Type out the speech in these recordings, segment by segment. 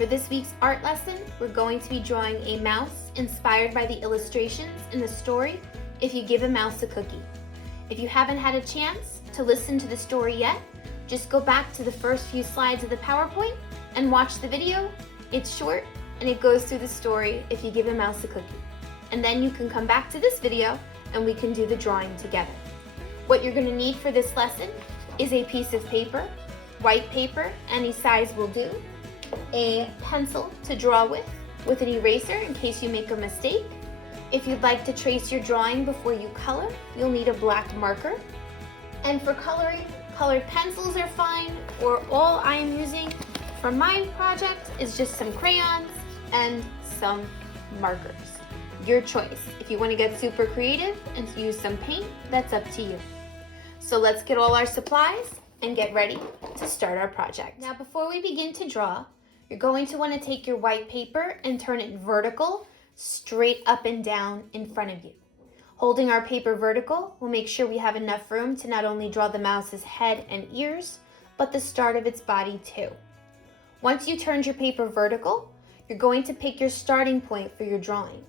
For this week's art lesson, we're going to be drawing a mouse inspired by the illustrations in the story, If You Give a Mouse a Cookie. If you haven't had a chance to listen to the story yet, just go back to the first few slides of the PowerPoint and watch the video. It's short and it goes through the story, If You Give a Mouse a Cookie. And then you can come back to this video and we can do the drawing together. What you're going to need for this lesson is a piece of paper, white paper, any size will do, a pencil to draw with an eraser in case you make a mistake. If you'd like to trace your drawing before you color, you'll need a black marker. And for coloring, colored pencils are fine, or all I am using for my project is just some crayons and some markers. Your choice. If you want to get super creative and use some paint, that's up to you. So let's get all our supplies and get ready to start our project. Now before we begin to draw, you're going to want to take your white paper and turn it vertical, straight up and down in front of you. Holding our paper vertical will make sure we have enough room to not only draw the mouse's head and ears, but the start of its body too. Once you turned your paper vertical, you're going to pick your starting point for your drawing.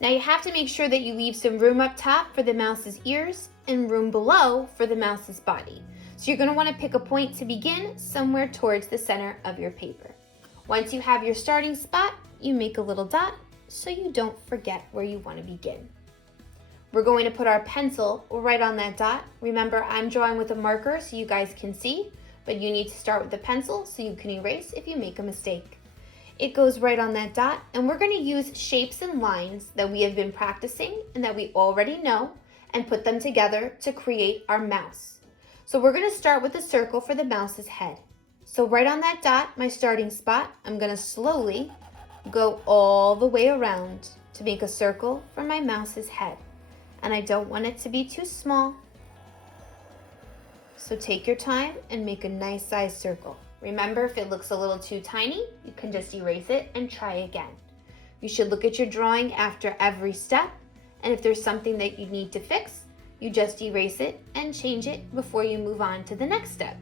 Now you have to make sure that you leave some room up top for the mouse's ears and room below for the mouse's body. So you're going to want to pick a point to begin somewhere towards the center of your paper. Once you have your starting spot, you make a little dot so you don't forget where you want to begin. We're going to put our pencil right on that dot. Remember, I'm drawing with a marker so you guys can see, but you need to start with the pencil so you can erase if you make a mistake. It goes right on that dot, and we're going to use shapes and lines that we have been practicing and that we already know and put them together to create our mouse. So we're going to start with a circle for the mouse's head. So right on that dot, my starting spot, I'm going to slowly go all the way around to make a circle for my mouse's head. And I don't want it to be too small. So take your time and make a nice size circle. Remember, if it looks a little too tiny, you can just erase it and try again. You should look at your drawing after every step, and if there's something that you need to fix, you just erase it and change it before you move on to the next step.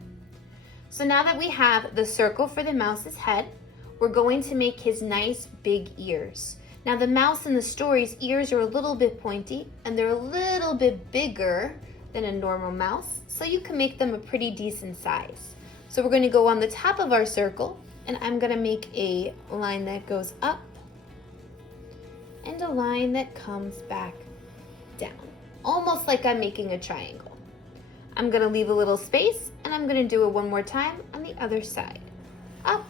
So now that we have the circle for the mouse's head, we're going to make his nice big ears. Now the mouse in the story's ears are a little bit pointy and they're a little bit bigger than a normal mouse, so you can make them a pretty decent size. So we're going to go on the top of our circle and I'm going to make a line that goes up and a line that comes back down, almost like I'm making a triangle. I'm going to leave a little space and I'm going to do it one more time on the other side. Up,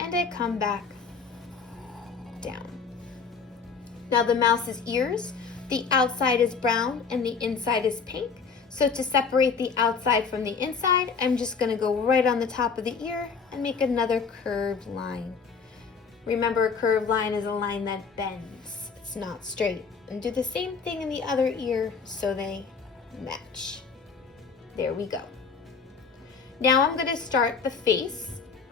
and I come back down. Now the mouse's ears, the outside is brown and the inside is pink. So to separate the outside from the inside, I'm just going to go right on the top of the ear and make another curved line. Remember, a curved line is a line that bends. It's not straight. And do the same thing in the other ear so they match. There we go. Now I'm going to start the face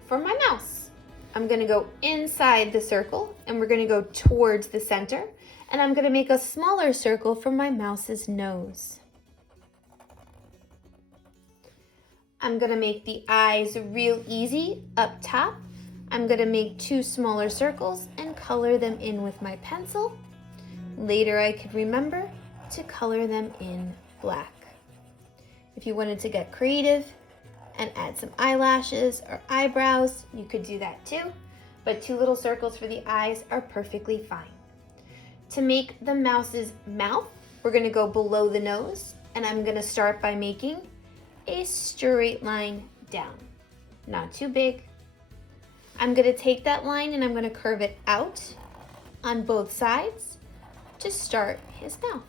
for my mouse. I'm going to go inside the circle and we're going to go towards the center, and I'm going to make a smaller circle for my mouse's nose. I'm going to make the eyes real easy up top. I'm going to make two smaller circles and color them in with my pencil. Later I could remember to color them in black. If you wanted to get creative and add some eyelashes or eyebrows, you could do that too, but two little circles for the eyes are perfectly fine. To make the mouse's mouth, we're going to go below the nose, and I'm going to start by making a straight line down, not too big. I'm going to take that line and I'm going to curve it out on both sides to start his mouth.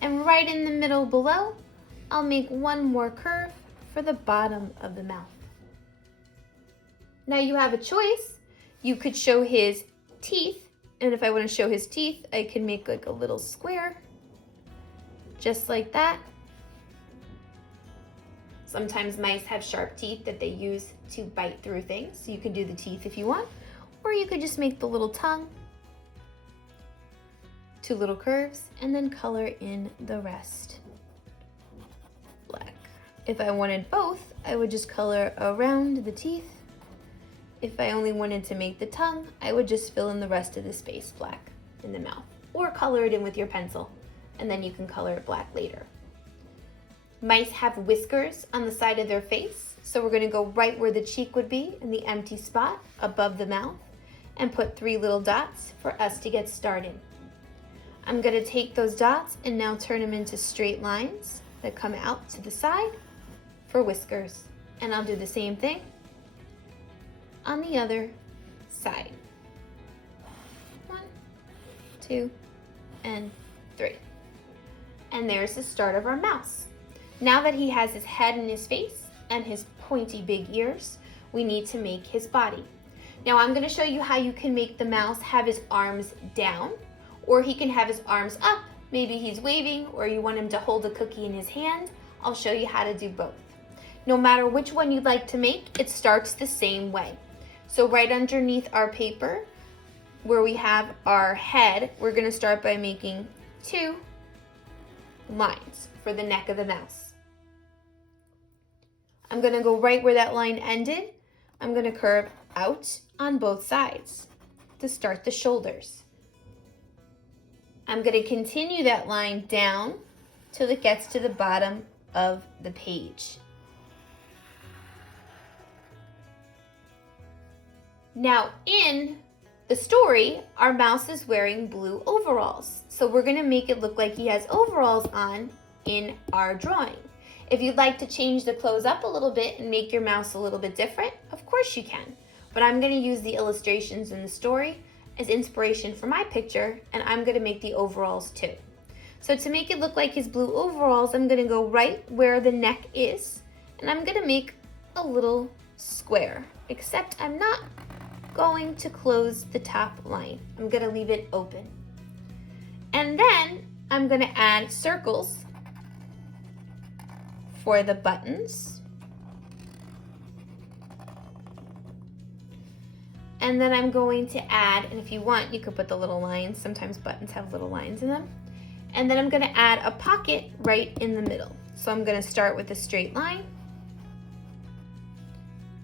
And right in the middle below, I'll make one more curve for the bottom of the mouth. Now you have a choice. You could show his teeth, and if I want to show his teeth, I can make like a little square, just like that. Sometimes mice have sharp teeth that they use to bite through things, so you could do the teeth if you want, or you could just make the little tongue, two little curves, and then color in the rest black. If I wanted both, I would just color around the teeth. If I only wanted to make the tongue, I would just fill in the rest of the space black in the mouth, or color it in with your pencil, and then you can color it black later. Mice have whiskers on the side of their face, so we're gonna go right where the cheek would be in the empty spot above the mouth and put 3 little dots for us to get started. I'm gonna take those dots and now turn them into straight lines that come out to the side for whiskers. And I'll do the same thing on the other side. 1, 2, and 3. And there's the start of our mouse. Now that he has his head and his face and his pointy big ears, we need to make his body. Now I'm gonna show you how you can make the mouse have his arms down, or he can have his arms up. Maybe he's waving, or you want him to hold a cookie in his hand. I'll show you how to do both. No matter which one you'd like to make, it starts the same way. So right underneath our paper, where we have our head, we're gonna start by making 2 lines for the neck of the mouse. I'm gonna go right where that line ended. I'm gonna curve out on both sides to start the shoulders. I'm gonna continue that line down till it gets to the bottom of the page. Now in the story, our mouse is wearing blue overalls. So we're gonna make it look like he has overalls on in our drawing. If you'd like to change the clothes up a little bit and make your mouse a little bit different, of course you can. But I'm gonna use the illustrations in the story as inspiration for my picture, and I'm gonna make the overalls too. So to make it look like his blue overalls, I'm gonna go right where the neck is, and I'm gonna make a little square, except I'm not going to close the top line. I'm gonna leave it open. And then I'm gonna add circles for the buttons. And then I'm going to add, and if you want, you could put the little lines. Sometimes buttons have little lines in them. And then I'm gonna add a pocket right in the middle. So I'm gonna start with a straight line,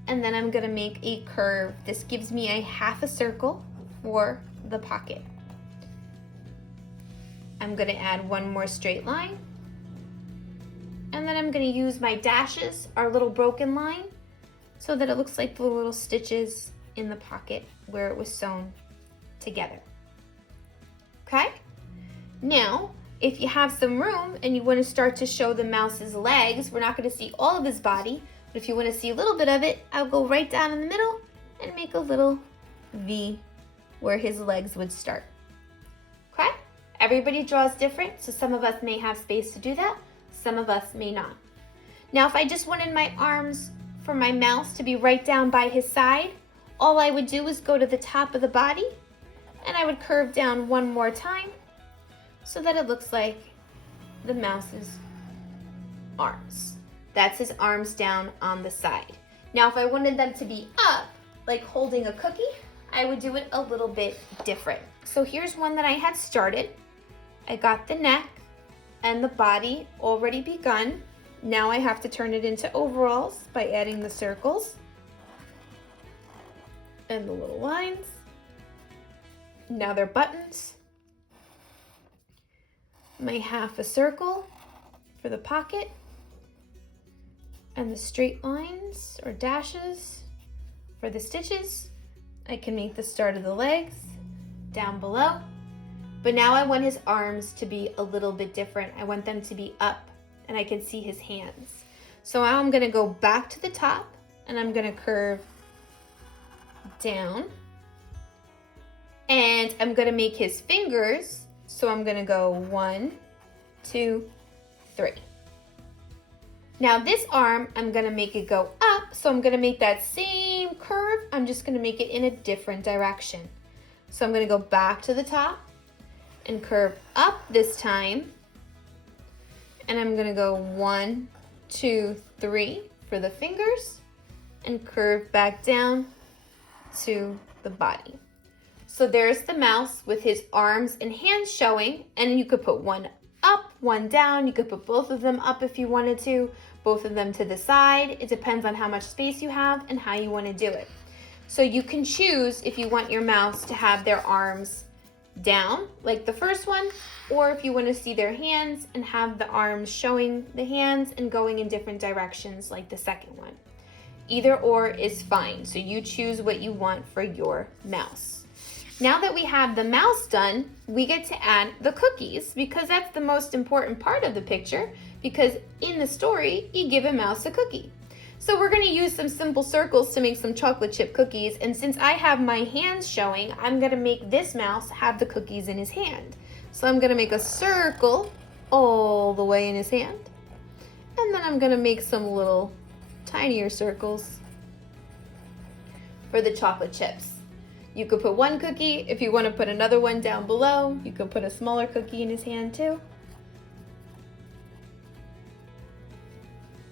and then I'm gonna make a curve. This gives me a half a circle for the pocket. I'm gonna add 1 more straight line, and then I'm gonna use my dashes, our little broken line, so that it looks like the little stitches in the pocket where it was sewn together. Okay? Now, if you have some room and you want to start to show the mouse's legs, we're not going to see all of his body, but if you want to see a little bit of it, I'll go right down in the middle and make a little V where his legs would start. Okay? Everybody draws different, so some of us may have space to do that, some of us may not. Now, if I just wanted my arms for my mouse to be right down by his side, all I would do is go to the top of the body, and I would curve down 1 more time so that it looks like the mouse's arms. That's his arms down on the side. Now, if I wanted them to be up, like holding a cookie, I would do it a little bit different. So here's one that I had started. I got the neck and the body already begun. Now I have to turn it into overalls by adding the circles and the little lines. Now they're buttons. My half a circle for the pocket, and the straight lines or dashes for the stitches. I can make the start of the legs down below, but now I want his arms to be a little bit different. I want them to be up and I can see his hands. So now I'm gonna go back to the top and I'm gonna curve down, and I'm gonna make his fingers. So I'm gonna go 1, 2, 3. Now this arm, I'm gonna make it go up, so I'm gonna make that same curve. I'm just gonna make it in a different direction. So I'm gonna go back to the top and curve up this time. And I'm gonna go 1, 2, 3 for the fingers and curve back down to the body. So there's the mouse with his arms and hands showing, and you could put one up, one down. You could put both of them up if you wanted to, both of them to the side. It depends on how much space you have and how you want to do it. So you can choose if you want your mouse to have their arms down like the first one, or if you want to see their hands and have the arms showing the hands and going in different directions like the second one. Either or is fine, so you choose what you want for your mouse. Now that we have the mouse done, we get to add the cookies, because that's the most important part of the picture, because in the story, you give a mouse a cookie. So we're going to use some simple circles to make some chocolate chip cookies, and since I have my hands showing, I'm going to make this mouse have the cookies in his hand. So I'm going to make a circle all the way in his hand, and then I'm going to make some little tinier circles for the chocolate chips. You could put one cookie. If you want to put another one down below, you could put a smaller cookie in his hand too.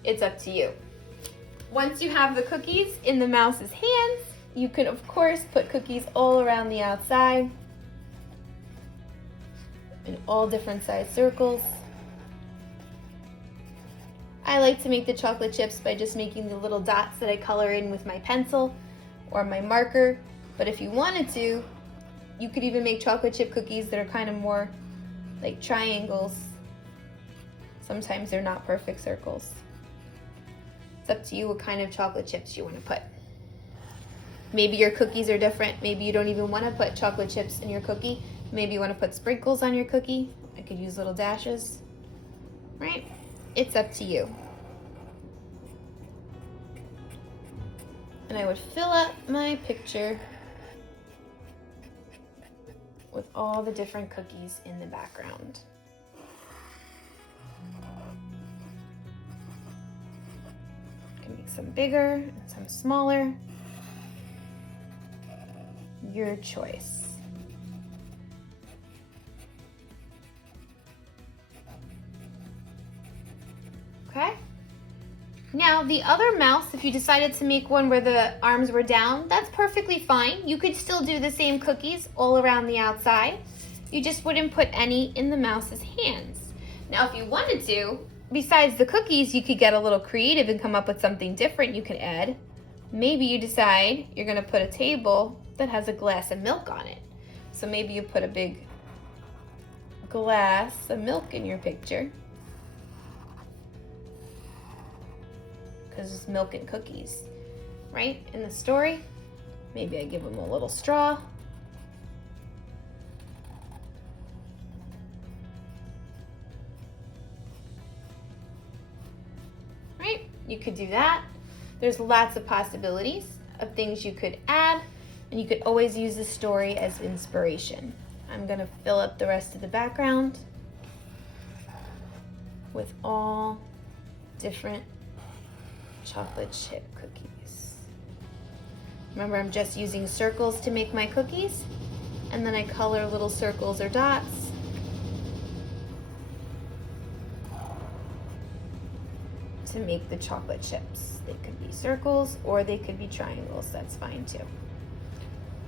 It's up to you. Once you have the cookies in the mouse's hands, you can of course put cookies all around the outside in all different size circles. I like to make the chocolate chips by just making the little dots that I color in with my pencil or my marker, but if you wanted to, you could even make chocolate chip cookies that are kind of more like triangles. Sometimes they're not perfect circles. It's up to you what kind of chocolate chips you want to put. Maybe your cookies are different. Maybe you don't even want to put chocolate chips in your cookie. Maybe you want to put sprinkles on your cookie. I could use little dashes, right? It's up to you. And I would fill up my picture with all the different cookies in the background. Make some bigger and some smaller. Your choice. Okay? Now the other mouse, if you decided to make one where the arms were down, that's perfectly fine. You could still do the same cookies all around the outside. You just wouldn't put any in the mouse's hands. Now if you wanted to, besides the cookies, you could get a little creative and come up with something different you could add. Maybe you decide you're going to put a table that has a glass of milk on it. So maybe you put a big glass of milk in your picture, because it's milk and cookies, right? In the story, maybe I give them a little straw. You could do that. There's lots of possibilities of things you could add, and you could always use the story as inspiration. I'm going to fill up the rest of the background with all different chocolate chip cookies. Remember, I'm just using circles to make my cookies, and then I color little circles or dots to make the chocolate chips. They could be circles or they could be triangles. That's fine too.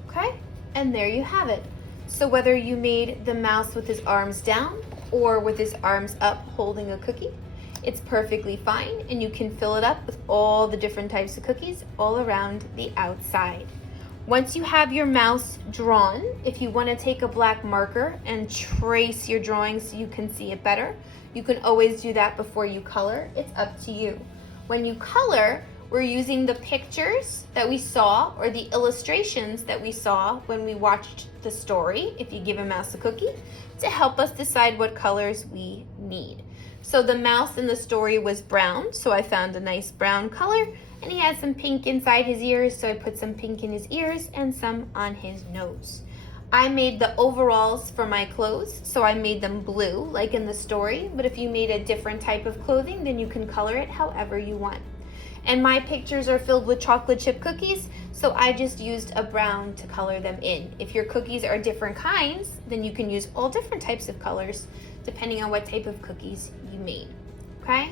Okay, and there you have it. So whether you made the mouse with his arms down or with his arms up holding a cookie, it's perfectly fine, and you can fill it up with all the different types of cookies all around the outside. Once you have your mouse drawn, if you want to take a black marker and trace your drawing so you can see it better, you can always do that before you color. It's up to you. When you color, we're using the pictures that we saw or the illustrations that we saw when we watched the story, if you give a mouse a cookie, to help us decide what colors we need. So the mouse in the story was brown, so I found a nice brown color, and he had some pink inside his ears, so I put some pink in his ears and some on his nose. I made the overalls for my clothes, so I made them blue, like in the story, but if you made a different type of clothing, then you can color it however you want. And my pictures are filled with chocolate chip cookies, so I just used a brown to color them in. If your cookies are different kinds, then you can use all different types of colors, depending on what type of cookies you made, okay?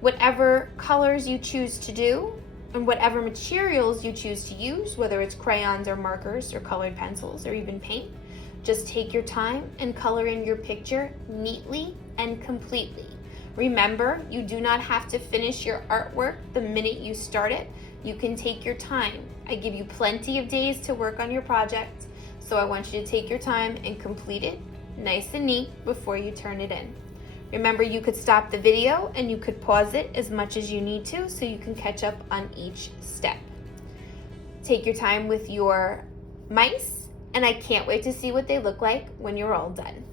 Whatever colors you choose to do, and whatever materials you choose to use, whether it's crayons or markers or colored pencils or even paint, just take your time and color in your picture neatly and completely. Remember, you do not have to finish your artwork the minute you start it. You can take your time. I give you plenty of days to work on your project, so I want you to take your time and complete it nice and neat before you turn it in. Remember, you could stop the video and you could pause it as much as you need to so you can catch up on each step. Take your time with your mice, and I can't wait to see what they look like when you're all done.